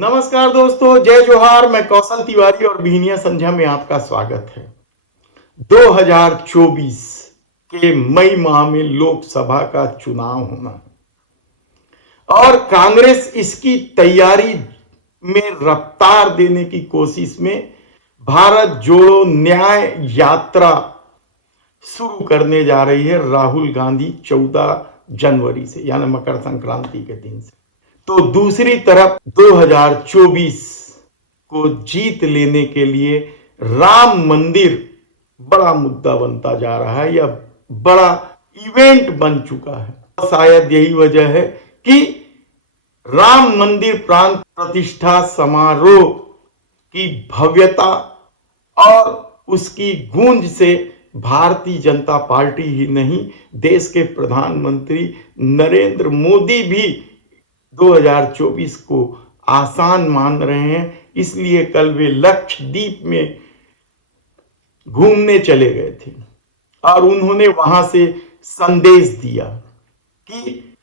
नमस्कार दोस्तों, जय जोहार। मैं कौशल तिवारी और बिहनिया संध्या में आपका स्वागत है। 2024 के मई माह में लोकसभा का चुनाव होना है और कांग्रेस इसकी तैयारी में रफ्तार देने की कोशिश में भारत जोड़ो न्याय यात्रा शुरू करने जा रही है। राहुल गांधी 14 जनवरी से यानी मकर संक्रांति के दिन से। तो दूसरी तरफ 2024 को जीत लेने के लिए राम मंदिर बड़ा मुद्दा बनता जा रहा है या बड़ा इवेंट बन चुका है। शायद यही वजह है कि राम मंदिर प्राण प्रतिष्ठा समारोह की भव्यता और उसकी गूंज से भारतीय जनता पार्टी ही नहीं, देश के प्रधानमंत्री नरेंद्र मोदी भी 2024 को आसान मान रहे हैं। इसलिए कल वे लक्षद्वीप में घूमने चले गए थे और उन्होंने वहां से संदेश दिया कि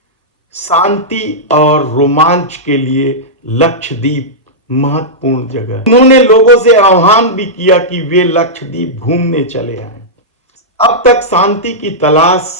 शांति और रोमांच के लिए लक्षद्वीप महत्वपूर्ण जगह। उन्होंने लोगों से आह्वान भी किया कि वे लक्षद्वीप घूमने चले आए। अब तक शांति की तलाश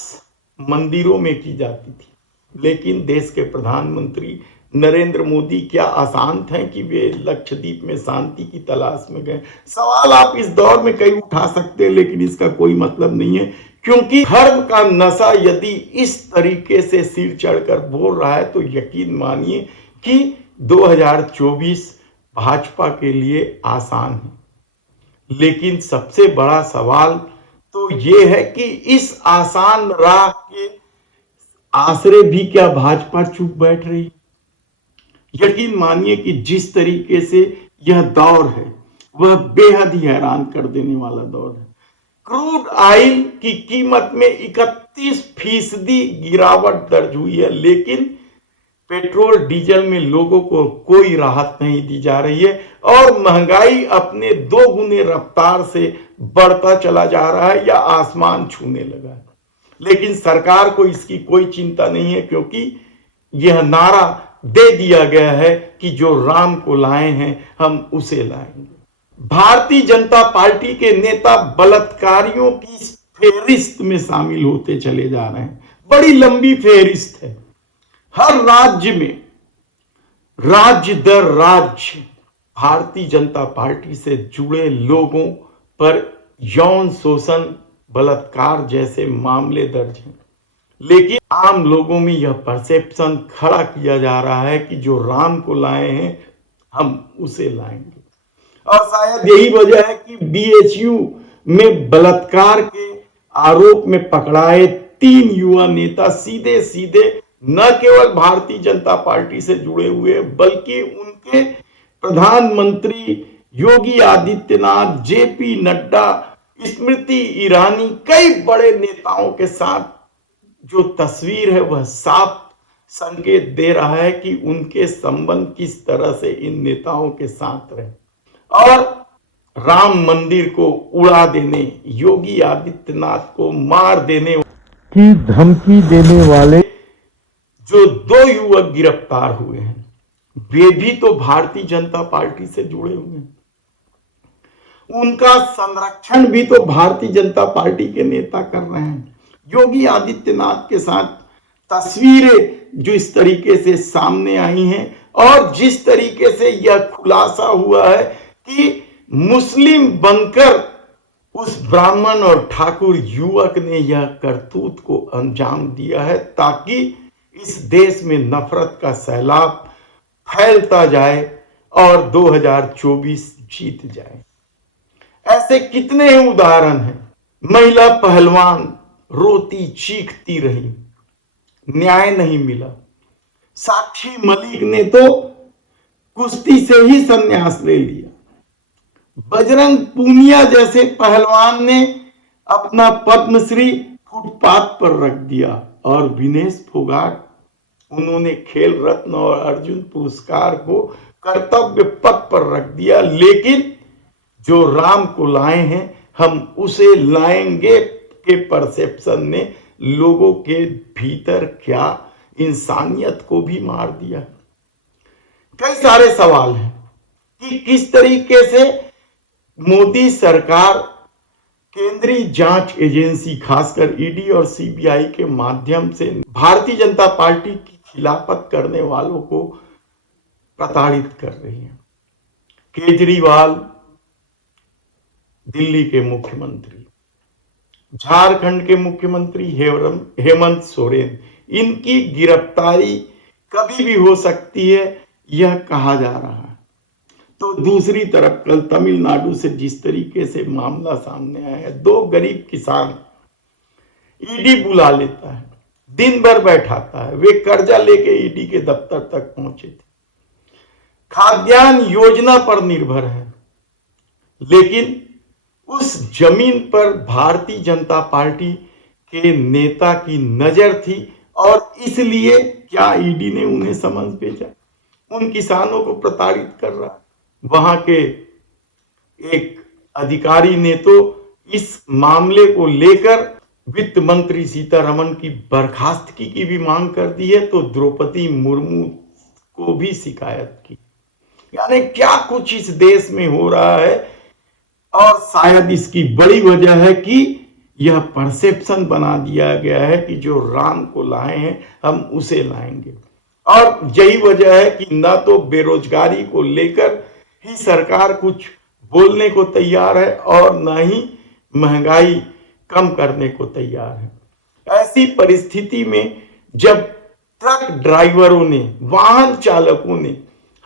मंदिरों में की जाती थी, लेकिन देश के प्रधानमंत्री नरेंद्र मोदी क्या अशांत हैं कि वे लक्षद्वीप में शांति की तलाश में गए? सवाल आप इस दौर में कई उठा सकते हैं, लेकिन इसका कोई मतलब नहीं है, क्योंकि धर्म का नशा यदि इस तरीके से सिर चढ़कर बोल रहा है तो यकीन मानिए कि 2024 भाजपा के लिए आसान है। लेकिन सबसे बड़ा सवाल तो यह है कि इस आसान राह के आसरे भी क्या भाजपा चुप बैठ रही? यकीन मानिए कि जिस तरीके से यह दौर है वह बेहद ही हैरान कर देने वाला दौर है। क्रूड ऑयल की कीमत में 31% गिरावट दर्ज हुई है, लेकिन पेट्रोल डीजल में लोगों को कोई राहत नहीं दी जा रही है और महंगाई अपने 2 गुने रफ्तार से बढ़ता चला जा रहा है या आसमान छूने लगा है। लेकिन सरकार को इसकी कोई चिंता नहीं है, क्योंकि यह नारा दे दिया गया है कि जो राम को लाए हैं हम उसे लाएंगे। भारतीय जनता पार्टी के नेता बलात्कारियों की फेहरिस्त में शामिल होते चले जा रहे हैं। बड़ी लंबी फेहरिस्त है। हर राज्य में राज्य दर राज्य भारतीय जनता पार्टी से जुड़े लोगों पर यौन शोषण, बलात्कार जैसे मामले दर्ज हैं। लेकिन आम लोगों में यह परसेप्शन खड़ा किया जा रहा है कि जो राम को लाए हैं हम उसे लाएंगे। और शायद यही वजह है कि बीएचयू में बलात्कार के आरोप में पकड़ाए 3 युवा नेता सीधे सीधे न केवल भारतीय जनता पार्टी से जुड़े हुए बल्कि उनके प्रधानमंत्री योगी आदित्यनाथ, जेपी नड्डा, स्मृति ईरानी, कई बड़े नेताओं के साथ जो तस्वीर है वह साफ संकेत दे रहा है कि उनके संबंध किस तरह से इन नेताओं के साथ रहे। और राम मंदिर को उड़ा देने, योगी आदित्यनाथ को मार देने की धमकी देने वाले जो 2 युवक गिरफ्तार हुए हैं, वे भी तो भारतीय जनता पार्टी से जुड़े हुए हैं। उनका संरक्षण भी तो भारतीय जनता पार्टी के नेता कर रहे हैं। योगी आदित्यनाथ के साथ तस्वीरें जो इस तरीके से सामने आई हैं और जिस तरीके से यह खुलासा हुआ है कि मुस्लिम बनकर उस ब्राह्मण और ठाकुर युवक ने यह करतूत को अंजाम दिया है ताकि इस देश में नफरत का सैलाब फैलता जाए और 2024 जीत जाए। ऐसे कितने ही उदाहरण हैं। महिला पहलवान रोती चीखती रही, न्याय नहीं मिला। साक्षी मलिक ने तो कुश्ती से ही संन्यास ले लिया। बजरंग पूनिया जैसे पहलवान ने अपना पद्मश्री फुटपाथ पर रख दिया और विनेश फोगाट, उन्होंने खेल रत्न और अर्जुन पुरस्कार को कर्तव्य पथ पर रख दिया। लेकिन जो राम को लाए हैं हम उसे लाएंगे के परसेप्शन ने लोगों के भीतर क्या इंसानियत को भी मार दिया। कई सारे सवाल हैं कि किस तरीके से मोदी सरकार केंद्रीय जांच एजेंसी खासकर ईडी और सीबीआई के माध्यम से भारतीय जनता पार्टी की खिलाफत करने वालों को प्रताड़ित कर रही है। केजरीवाल दिल्ली के मुख्यमंत्री, झारखंड के मुख्यमंत्री हेमंत सोरेन, इनकी गिरफ्तारी कभी भी हो सकती है यह कहा जा रहा है। तो दूसरी तरफ कल तमिलनाडु से जिस तरीके से मामला सामने आया है, 2 गरीब किसान ईडी बुला लेता है, दिन भर बैठाता है, वे कर्जा लेके ईडी के दफ्तर तक पहुंचे थे, खाद्यान्न योजना पर निर्भर है, लेकिन उस जमीन पर भारतीय जनता पार्टी के नेता की नजर थी और इसलिए क्या ईडी ने उन्हें समझ भेजा, उन किसानों को प्रताड़ित कर रहा है। वहां के एक अधिकारी ने तो इस मामले को लेकर वित्त मंत्री सीतारमण की बर्खास्तगी की भी मांग कर दी है, तो द्रौपदी मुर्मू को भी शिकायत की। यानी क्या कुछ इस देश में हो रहा है और शायद इसकी बड़ी वजह है कि यह परसेप्शन बना दिया गया है कि जो राम को लाए हैं हम उसे लाएंगे, और यही वजह है कि ना तो बेरोजगारी को लेकर ही सरकार कुछ बोलने को तैयार है और ना ही महंगाई कम करने को तैयार है। ऐसी परिस्थिति में जब ट्रक ड्राइवरों ने, वाहन चालकों ने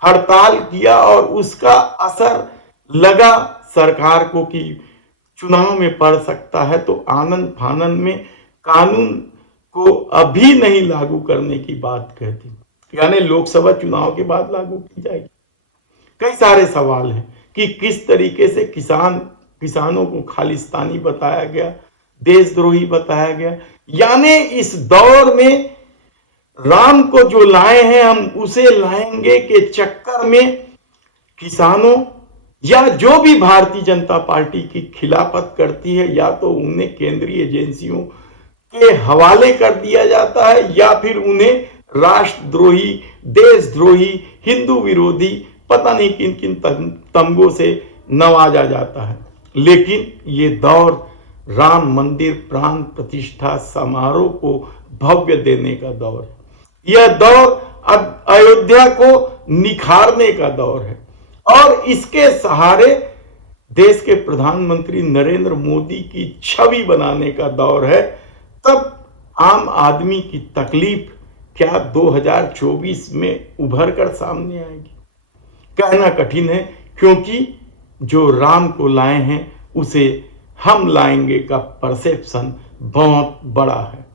हड़ताल किया और उसका असर लगा सरकार को कि चुनाव में पड़ सकता है, तो आनंद फानन में कानून को अभी नहीं लागू करने की बात कहती, यानी लोकसभा चुनाव के बाद लागू की जाएगी। कई सारे सवाल हैं कि किस तरीके से किसानों को खालिस्तानी बताया गया, देशद्रोही बताया गया, यानी इस दौर में राम को जो लाए हैं हम उसे लाएंगे के चक्कर में किसानों या जो भी भारतीय जनता पार्टी की खिलाफत करती है, या तो उन्हें केंद्रीय एजेंसियों के हवाले कर दिया जाता है या फिर उन्हें राष्ट्रद्रोही, देशद्रोही, हिंदू विरोधी, पता नहीं किन किन तमगों से नवाजा जाता है। लेकिन ये दौर राम मंदिर प्राण प्रतिष्ठा समारोह को भव्य देने का दौर है। यह दौर अब अयोध्या को निखारने का दौर है और इसके सहारे देश के प्रधानमंत्री नरेंद्र मोदी की छवि बनाने का दौर है। तब आम आदमी की तकलीफ क्या 2024 में उभर कर सामने आएगी, कहना कठिन है, क्योंकि जो राम को लाए हैं उसे हम लाएंगे का परसेप्शन बहुत बड़ा है।